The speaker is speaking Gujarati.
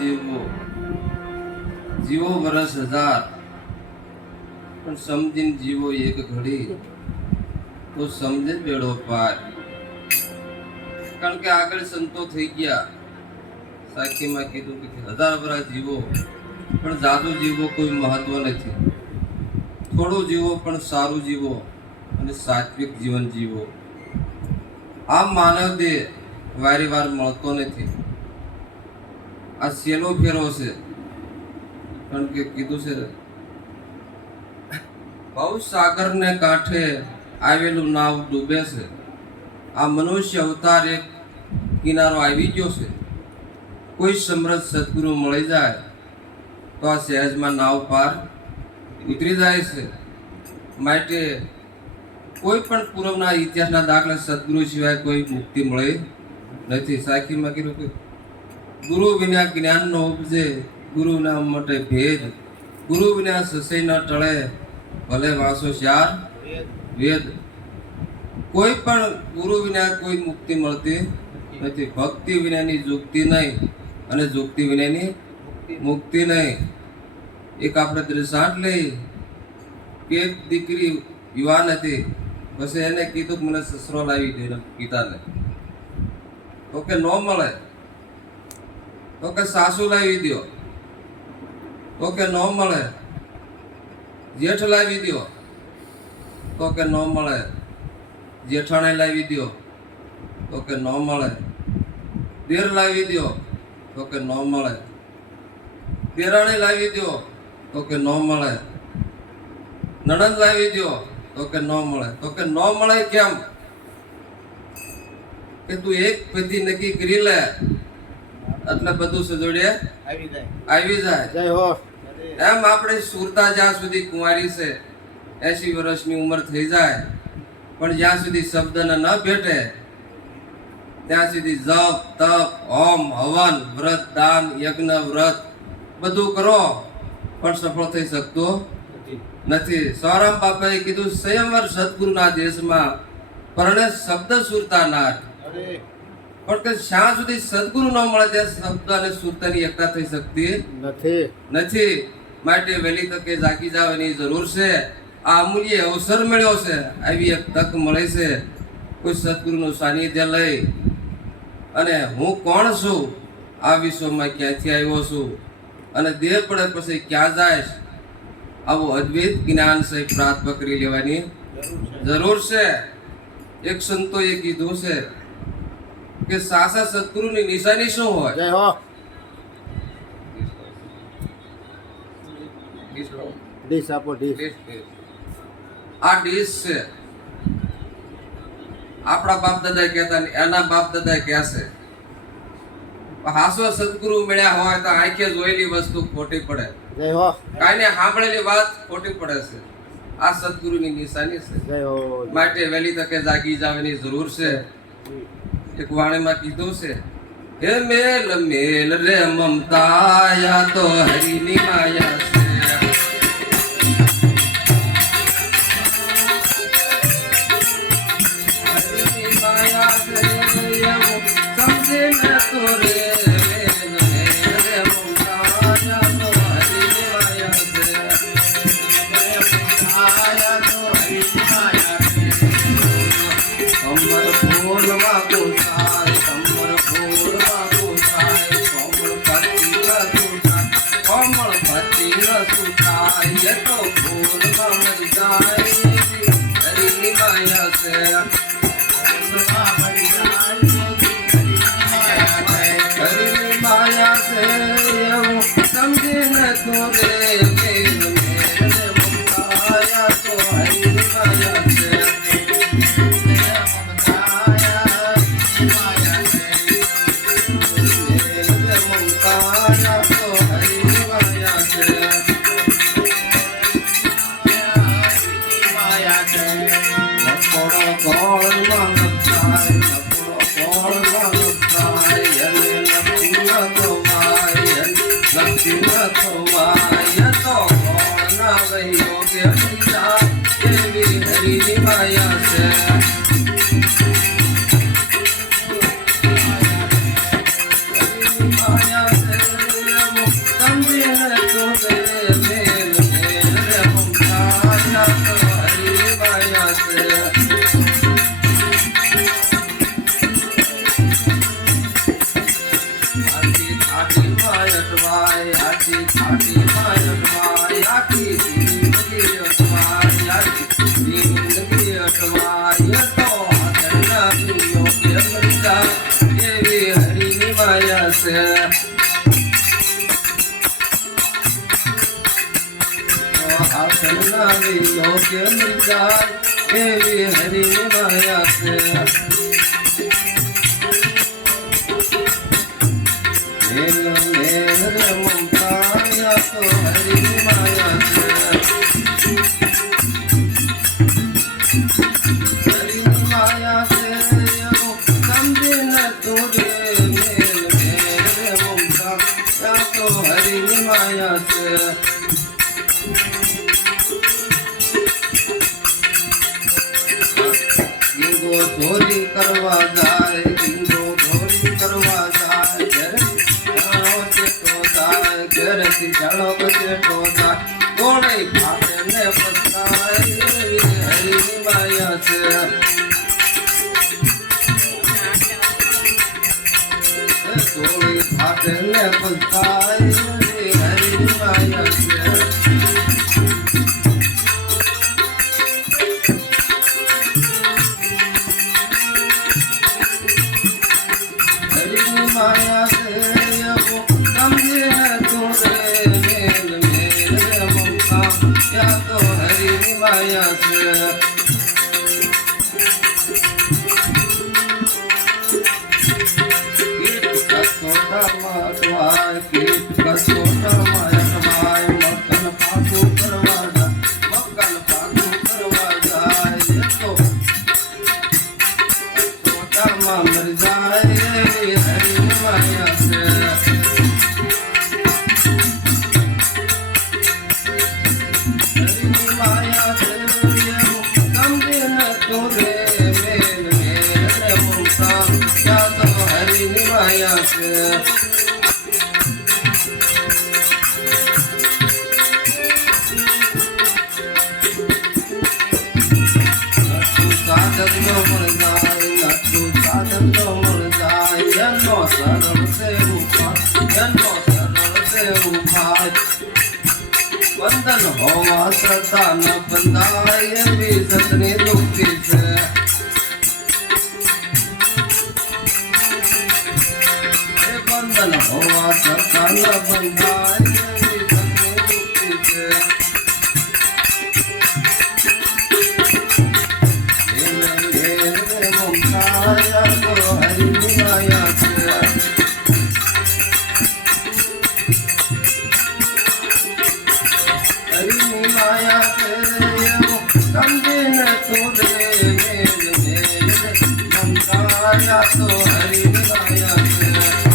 જીવવું, જીવો વર્ષ હજાર પણ સમજીને જીવો એક ઘડી તો સમજે બેડો પાર. કારણ કે આગળ સંતો થઈ ગયા, સાખીમાં કીધું કે 1000 વર્ષ જીવો પણ જાદુ જીવો કોઈ મહત્વ નથી. થોડું જીવો પણ સારું જીવો અને સાત્વિક જીવન જીવો. આ માનવ દેહ વારે વાર મળતો નથી. આ સેલો ફેરો છે, કારણ કે કીધું છે ભવ સાગરને કાંઠે આવેલું નાવ ડૂબે છે. આ મનુષ્ય અવતાર એક કિનારો આવી ગયો છે. કોઈ સમૃદ્ધ સદગુરુ મળી જાય તો આ સહેજમાં નાવ પાર ઉતરી જાય છે. માટે કોઈ પણ પૂર્વના ઇતિહાસના દાખલા સદગુરુ સિવાય કોઈ મુક્તિ મળે નથી. સાખીમાં કીધું કે ગુરુ વિના જ્ઞાન નો ઉપજે, ગુરુના માટે ભેદ. ગુરુ વિના સસય ન ટળે, ભલે વાસો ચાર વેદ. કોઈ પણ ગુરુ વિના કોઈ મુક્તિ મળતી નથી. ભક્તિ વિનાની જુક્તિ નહીં અને જુક્તિ વિનાની મુક્તિ નહીં. એક આપણે દ્રષ્ટાંત લઈ કે એક દીકરી યુવાન હતી, પછી એને કીધું કે મને સસરો લાવી દે પિતાને. તો કે ન મળે. તો કે સાસુ લાવી દો. તો કે ન મળે. જેઠ લાવી દો. તો કે ન મળે. જેઠાણે લાવી દો. તો કે ન મળે. દેર લાવી દો. તો કે ન મળે. દેરાણી લાવી દો. તો કે ન મળે. નણંદ લાવી દો. તો કે ન મળે. તો કે ન મળે કેમ? કે તું એક પતિ નક્કી કરી લે એટલે બધું સજોડે આવી જાય. જય હો. એમ આપણે સુરતા જ્યાં સુધી કુંવારી છે, 80 વર્ષની ઉંમર થઈ જાય, પણ જ્યાં સુધી શબ્દને ન ભેટે ત્યાં સુધી જપ તપ હોમ હવન વ્રત દાન યજ્ઞ વ્રત બધું કરો પણ સફળ થઈ શકતો નથી. સૌરામ બાપાએ કીધું સંયમર સદગુરુના દેશમાં પરણે શબ્દ સુરતા નાર. પણ કે જ્યાં સુધી સદગુરુ ન મળે ત્યાં શબ્દ અને સુરતાની એકતા થઈ શકતી નથી. માટે વહેલી તકે જાગી જાવ એની જરૂર છે. આ અમૂલ્ય અવસર મળ્યો છે, આવી એક તક મળે છે. કોઈ સદગુરુનું સાનિધ્ય લઈ અને હું કોણ છું, આ વિશ્વમાં ક્યાંથી આવ્યો છું અને દેહ પડે પછી ક્યાં જાય, આવું અદ્વૈત જ્ઞાન છે પ્રાપ્ત કરી લેવાની જરૂર છે. એક સંતોએ કીધું છે કે સાચા સદગુરુની નિશાની શું હોય? જય હો. ડીશ આપો ડીશ. આ ડીશ છે. આપણા બાપ દાદા કહેતા એના બાપ દાદા કહે છે. હાસો સદગુરુ મળ્યા હોય તો આંખે જોયેલી વસ્તુ ખોટી પડે, જય હો. કાઈને સાંભળેલી વાત ખોટી પડે છે. આ સદગુરુની નિશાની છે. જય હો. માટે વહેલી તકે જાગી જવાની જરૂર છે. એક વાણીમાં કીધું છે, હે મેલ મેલ રે મમતાયા તો હરિની માયા છે. હરિની માયા છે એવું સમજે ન તો રે. મેલ મેલ રે મમતાયા તો હરિની માયા છે. મમતાયા તો હરિની માયા છે. અમર ફૂલમાં ગોસાય, અમર ફૂલમાં ગોસાય, કોમળ પતિના સુતાય, કોમળ પતિના સુતાય, એ તો ફૂલમાં મરી જાય. હરિની માયા છે. ફૂલમાં મરી જાય. હરિની માયા છે એવું સમજીને તો રે. મેલ મેલ રે મમતાયા તો હરિની માયા છે. હરિની માયા છે. હરિની માયા છે. છે હાથના લીલો કે જાય એવી હરિની માયા છે મેલ મેલ રે મમતા તો હરિની માયા છે હરિની માયા છે એવું સમજીને તું રે મેલ મેલ રે મમતા તો હરિની માયા છે ચોરી કરવા જાય હિંદો ચોરી કરવા જાય ઘરેથી જાણો કચેટો જાય કોણે ફાટે ને પસ્તાય હરિની માયા છે ચોરી ફાટે ને પસ્તાય હરિની માયા છે माया से वो समझे है तू रे मेल मेल रे ममता या तो हरि माया से कीट का छोटा माटवाय कीट का छोटा माटवाय मक्कन पाकू करवा जाए ये तो छोटा मां मर जाए माया से हरिनी माया से समझे न तूने मेल मेल रे ममता या तो हरिनी माया से साधक नो मर जाए नटू साधक नो मर जाए जन्मो सरल से उपाय बंधन होवा श्रद्धा न बंधाय भी सतनी दुखी से बंधन होवा श्रद्धा न बंधाय भी सतनी दुखी से ममता तो हरिनी माया से हरिनी माया से समझे न तूने मेल मेल ममता तो हरिनी माया से